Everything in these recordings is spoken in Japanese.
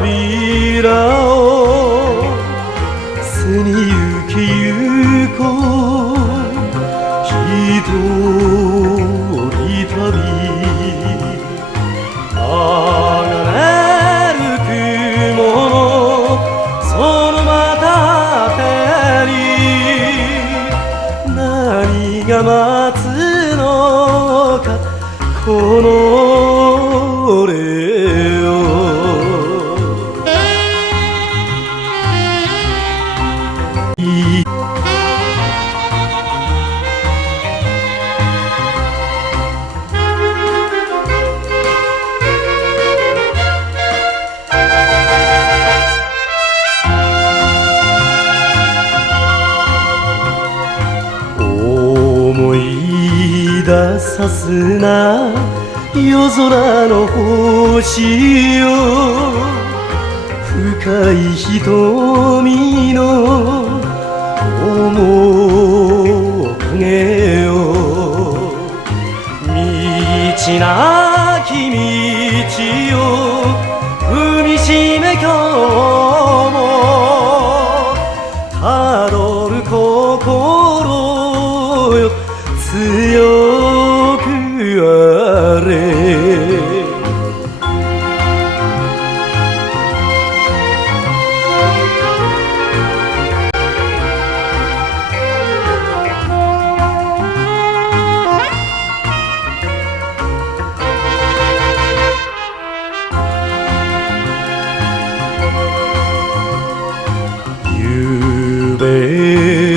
びらを背に行けゆこう一人旅流れる雲のそのまた手に何が待つのかこの俺を思い出さすな夜空の星よ深い瞳の面影よ道なき道を踏みしめ今日もたどる心よ強くあれゆうべ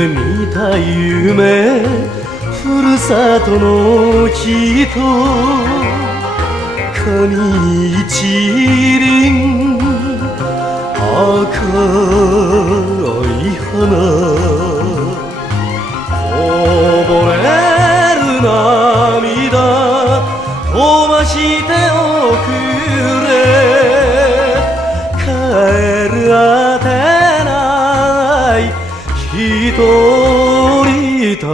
見た夢ふるさとの木と紙一輪赤い花こぼれる涙飛ばしておくれ帰るあてない一人旅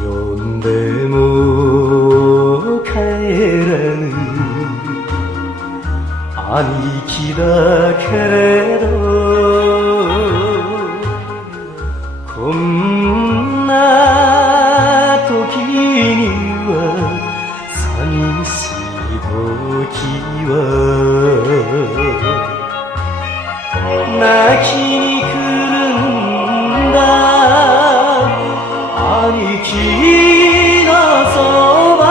呼んでも帰らぬ兄貴だけれどこんな時には寂しい時は泣きに来るんだ兄貴のそば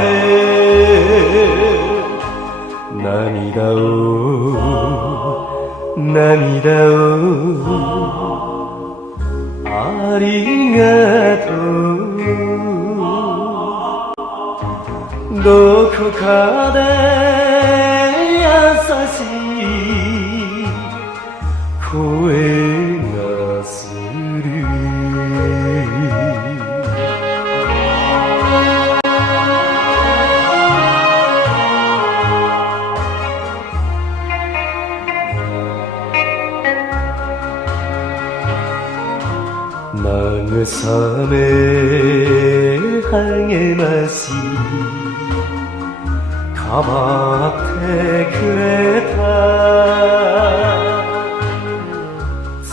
へ涙をありがとうどこかで優しい声がする慰め励ましかばってくれた強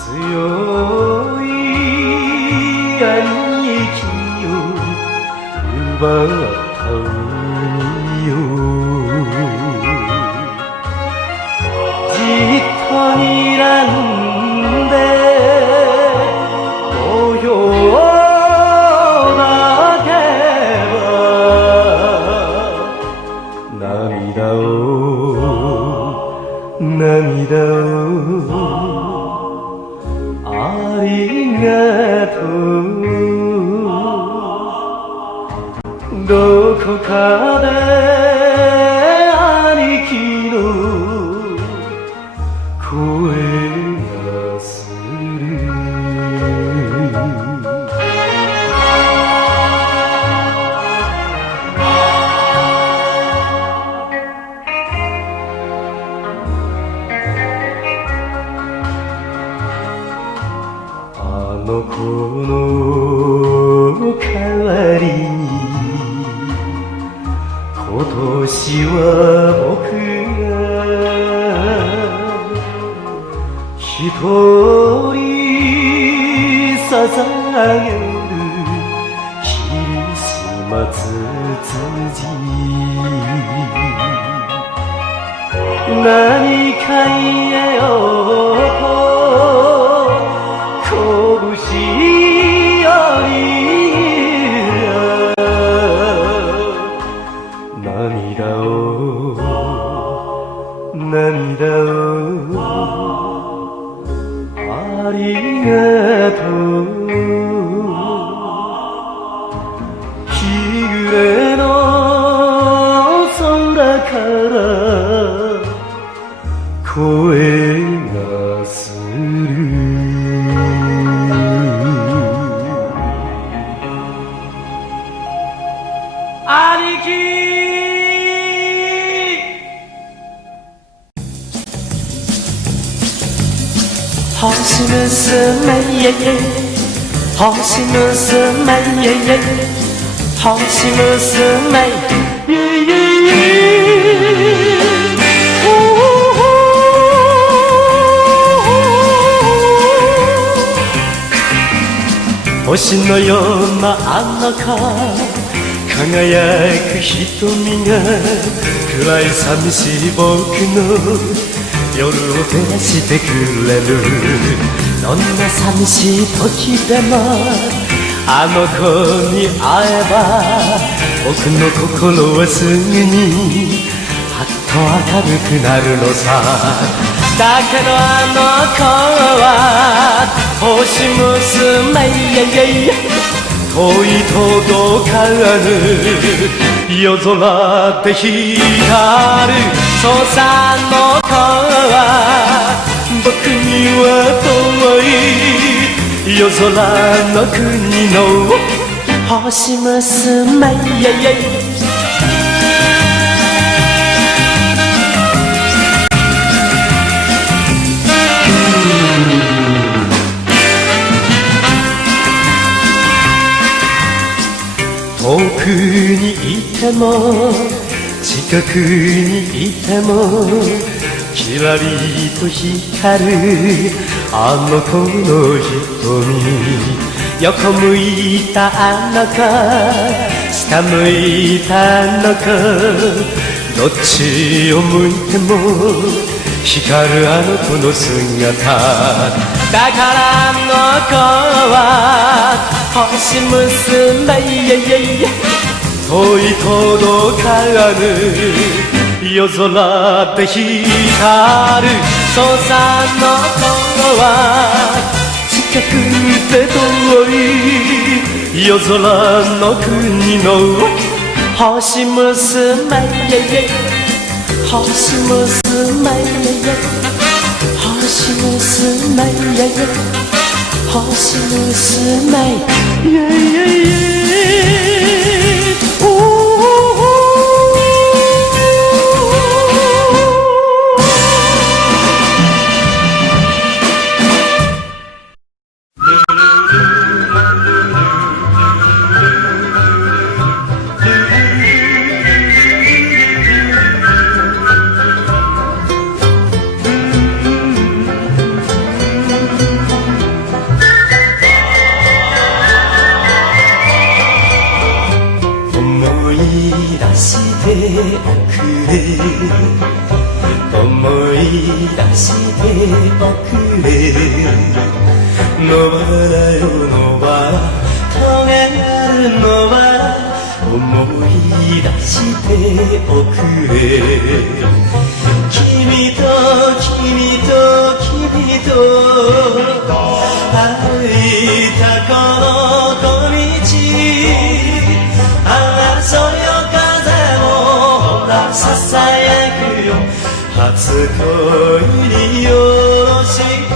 い兄貴を奪った海よじっと睨んで涙をありがとうどこかで兄貴の声がつつじ何か言えよと拳より涙をありがとう日暮れの空から声がする兄貴星娘イェイイェイ星娘イェイイェイ星娘イェイイェイ星のようなあの子輝く瞳が暗い寂しい僕の夜を照らしてくれるどんな寂しい時でもあの子に会えば僕の心はすぐにはっと明るくなるのさだけどあの子は星娘イェイイェイ遠い届かぬ夜空で光るそうさあの子は僕には遠い夜空の国の星娘イェイイェイ遠くにいても近くにいてもキラリと光るあの子の瞳横向いたあの子下向いたあの子どっちを向いても光るあの子の姿だからあの子は星娘イェイイェイ遠い届かぬ夜空で光るそうさあの子は近くて遠い夜空の国の星娘イェイイェイ星娘イェイイェイ星娘イェイイェイ星娘イェイイェイイェイ思い出しておくれ野原よ野原トゲある野原思い出しておくれ君と君と君と歩いたこの小道ああそよ風もほらささやくよ初恋によろしく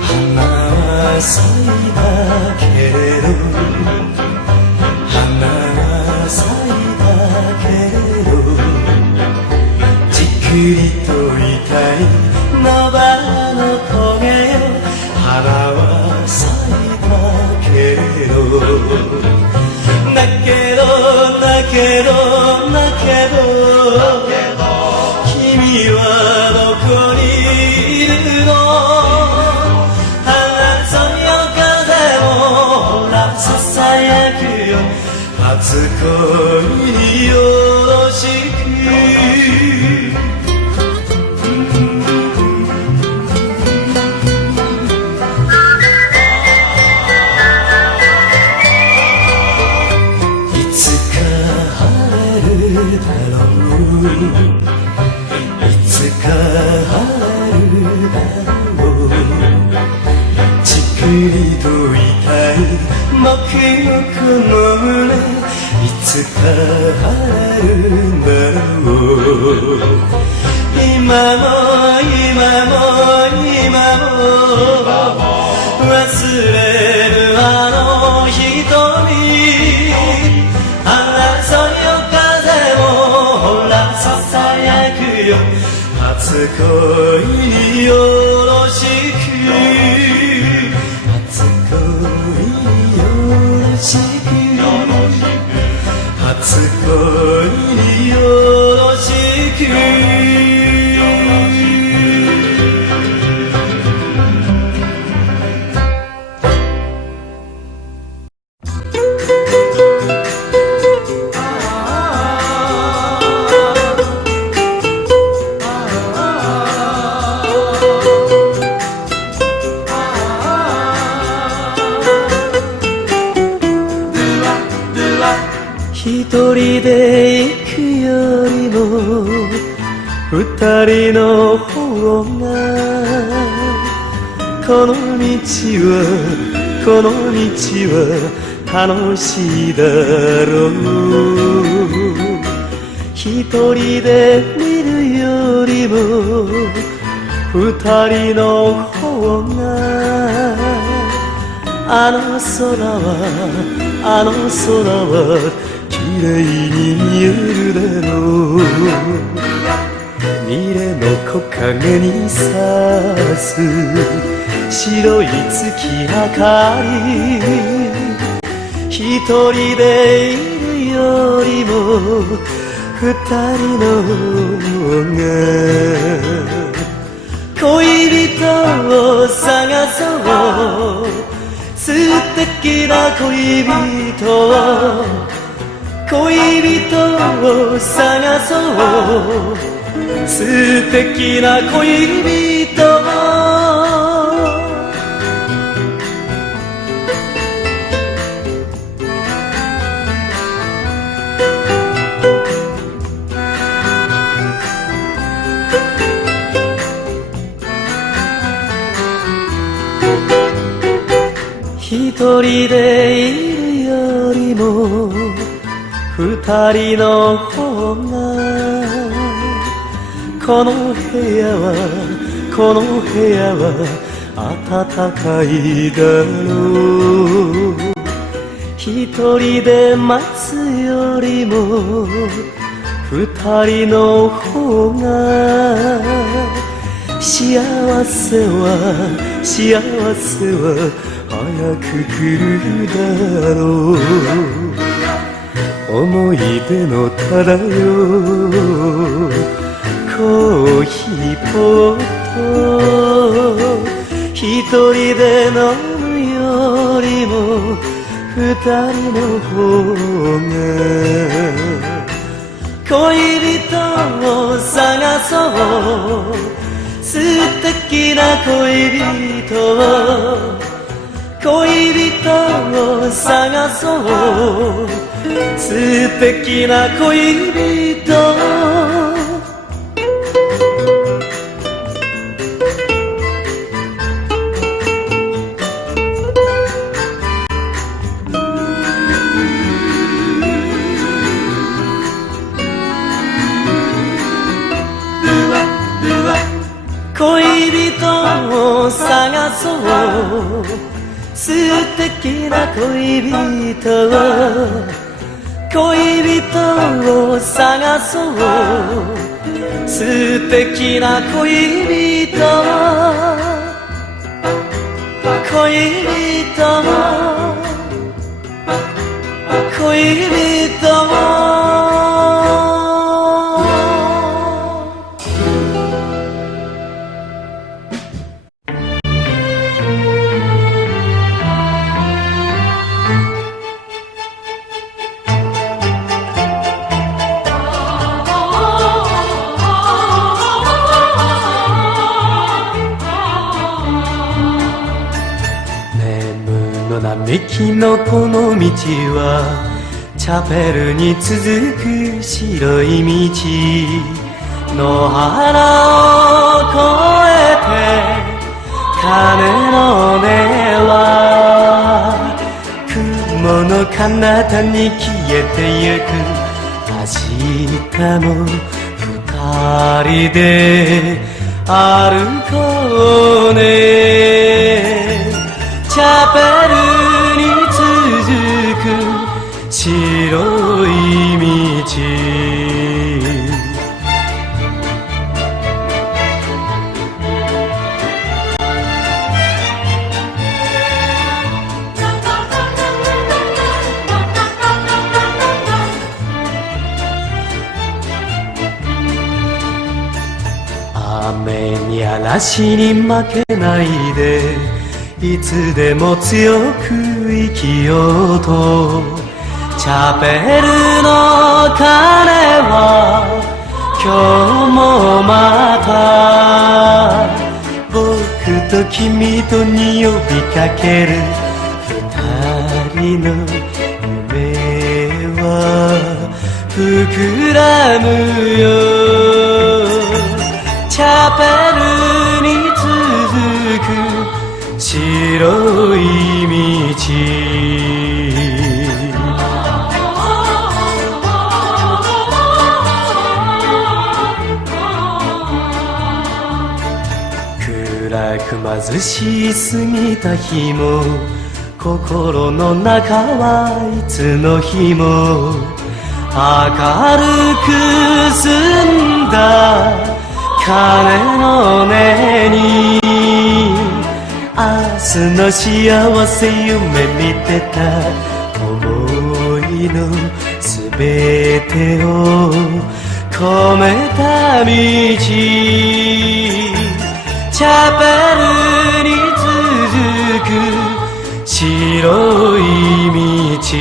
花は咲いたけど花は咲いたけどじっくりと痛い野原の棘よ忘れるあの瞳、争いよ風もほらささやくよ、初恋によろしく、初恋によろしく、初恋によろしく。一人で行くよりも二人の方がこの道は楽しいだろう。一人で見るよりも二人の方があの空は綺麗に見えるだろう。未練の木陰に差す白い月明かり、一人でいるよりも二人の方が恋人を探そう、素敵な恋人を探そう、素敵な恋人。一人でいるよりも二人の方がこの部屋は暖かいだろう。一人で待つよりも二人の方が幸せは早く来るだろう。思い出のただよコーヒーポット、一人で飲むよりも二人の方が恋人を探そう、素敵な恋人を探そう、素敵な恋人。恋人を探そう、素敵な恋人を探そう、素敵な恋人。並木のこの道はチャペルに続く白い道、野原を越えて鐘の音は雲の彼方に消えてゆく。明日も二人で歩こうね。嵐に負けないでいつでも強く生きようとチャペルの鐘は今日もまた僕と君とに呼びかける二人の夢は膨らむよチャペルに続く白い道暗く貧しすぎた日も心の中はいつの日も明るく澄んだ鐘の音に明日の幸せ夢見てた思いのすべてを込めた道チャペルに続く白い道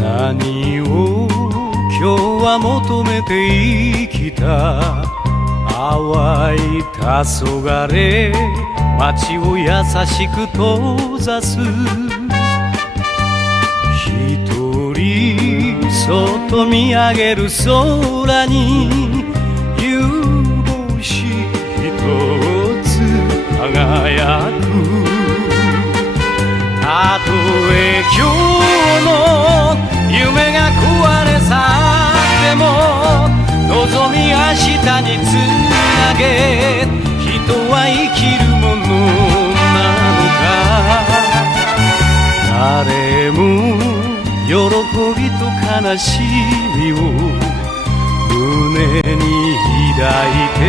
何を今日は求めて生きた淡い黄昏街を優しく閉ざす一人そっと見上げる空に夕星一つ輝くたとえ今日の夢が壊れ去っても望み明日につなげ人は生きるものなのか誰も喜びと悲しみを胸に抱いて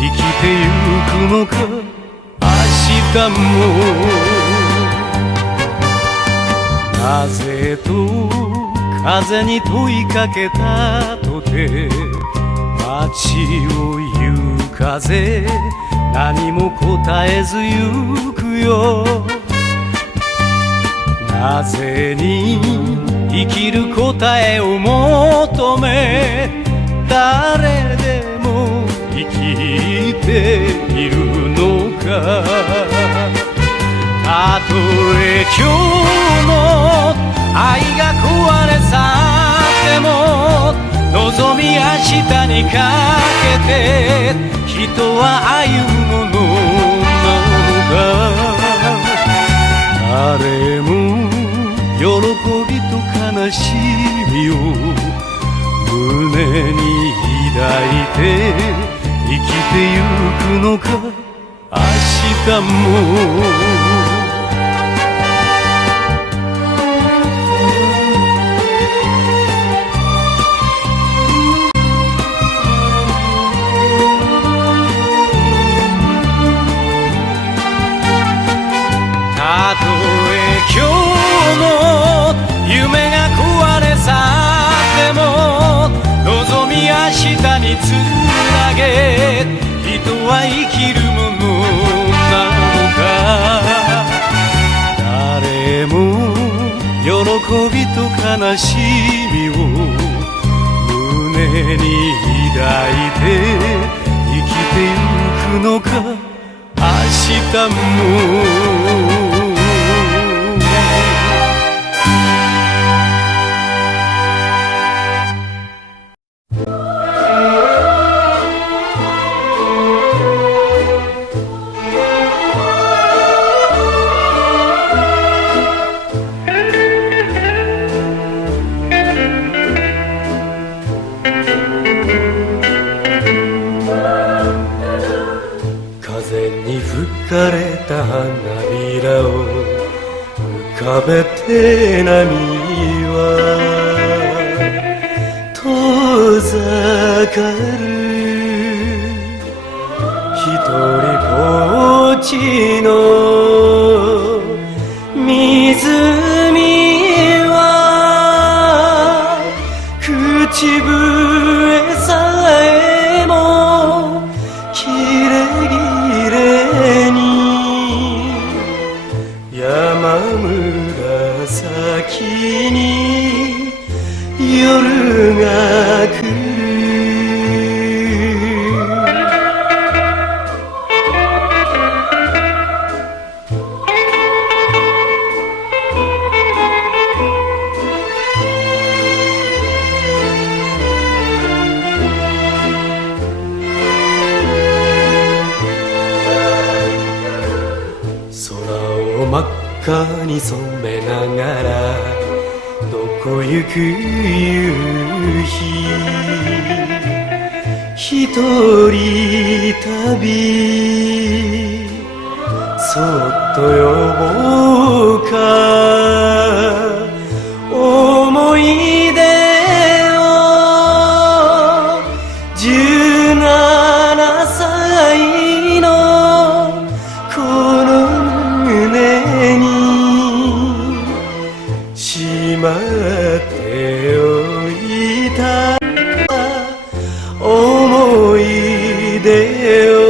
生きてゆくのか明日も風と風に問いかけたとて街を行く風何も答えず行くよなぜに生きる答えを求め誰でも生きているのかたとえ今日の愛が壊れ去っても望み明日にかけて人は歩むものなのか誰も喜びと悲しみを胸に抱いて生きてゆくのか明日もたとえ今日の夢が壊れ去っても望み明日につなげ人は生きるものなのか誰も喜びと悲しみを胸に抱いて生きてゆくのか明日も風に吹かれた花びらを浮かべて波は遠ざかる人ぼっちの湖は口笛さえもキレキレに山紫に夜が来る真っ赤に染めながらどこ行く夕日一人旅そっと呼ぼうか思い出を17歳のこの胸にしまっておいた思い出を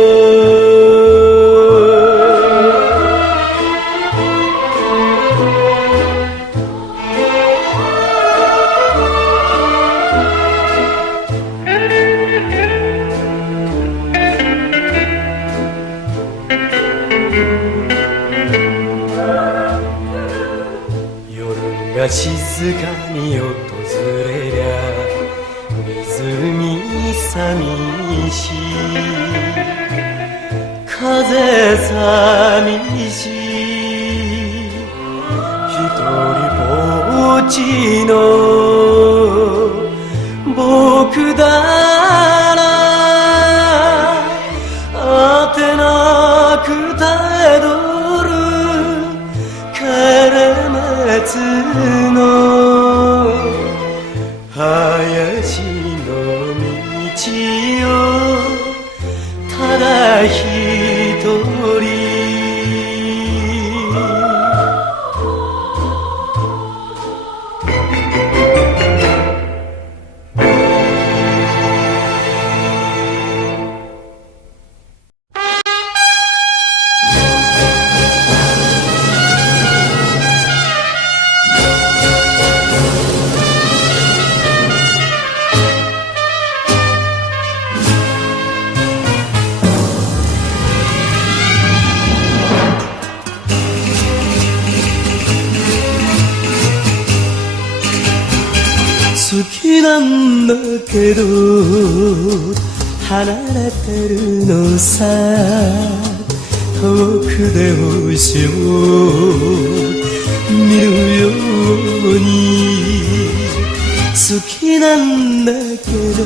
静かに訪れりゃ湖寂しい風寂しい一人ぼっちの僕だらあてなくたどるカラマツの林の道をただ一人好きなんだけど離れてるのさ遠くで星を見るように好きなんだけど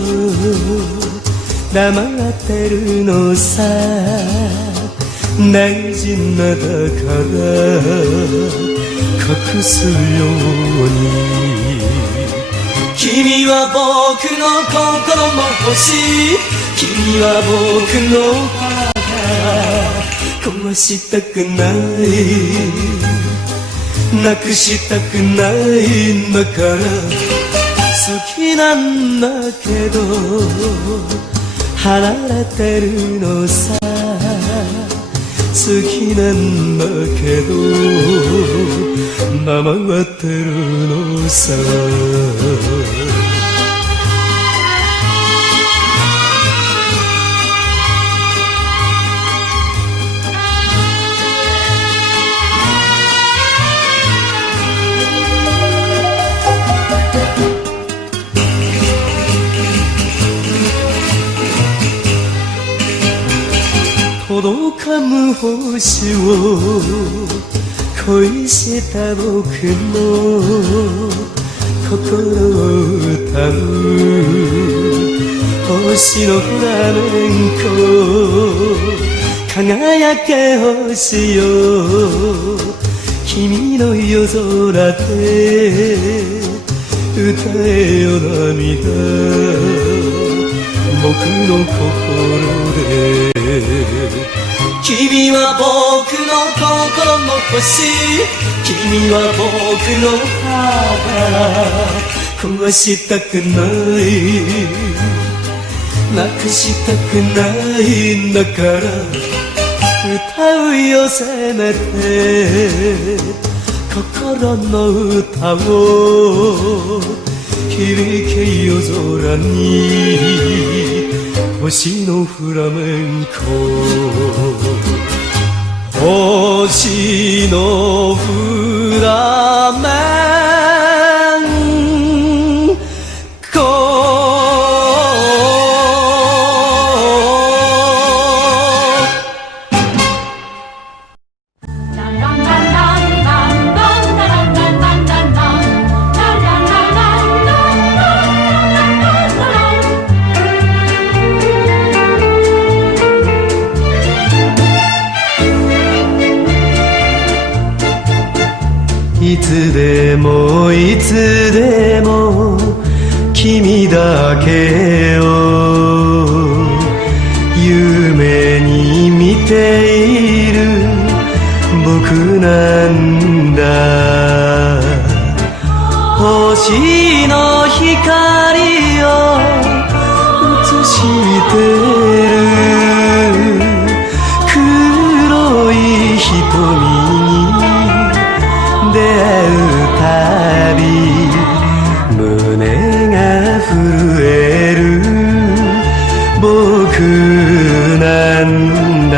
黙ってるのさ大事なだから隠すように君は僕の心も欲しい君は僕の肌壊したくないなくしたくないんだから好きなんだけど離れてるのさ好きなんだけど黙ってるのさ届かぬ星を恋した僕の心を歌う星のフラメンコ輝け星よ君の夜空で歌えよ涙僕の心で君は僕の心の星、君は僕の花、壊したくない、なくしたくないんだから歌うよせめて心の歌を、響け夜空に星のフラメンコ、星のフラメンコ。いつでもいつでも君だけを夢に見ている僕なんだ。星の光を映してる黒い瞳に出会うたび胸が震える僕なんだ。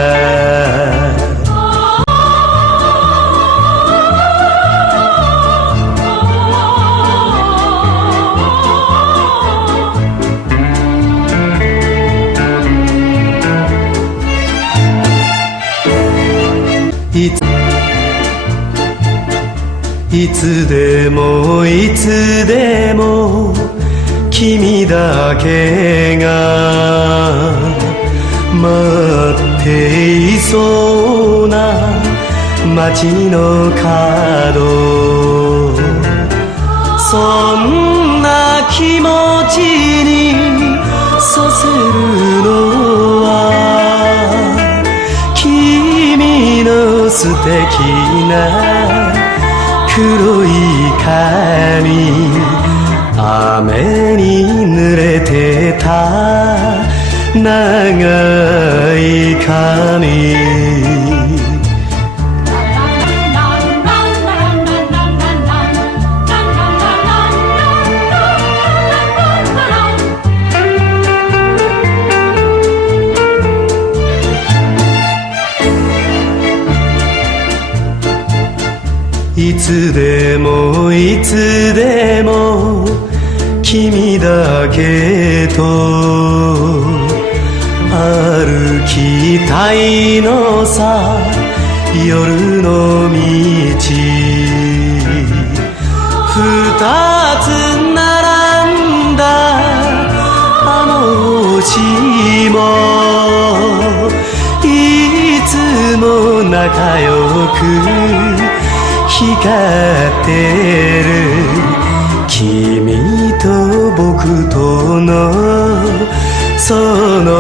いつでもいつでも君だけが待っていそうな街の角、そんな気持ちにさせるのは君の素敵な黒い髪、雨に濡れてた長い髪。いつでもいつでも君だけと歩きたいのさ、夜の道二つ並んだあの星もいつも仲良く光ってる君と僕とのその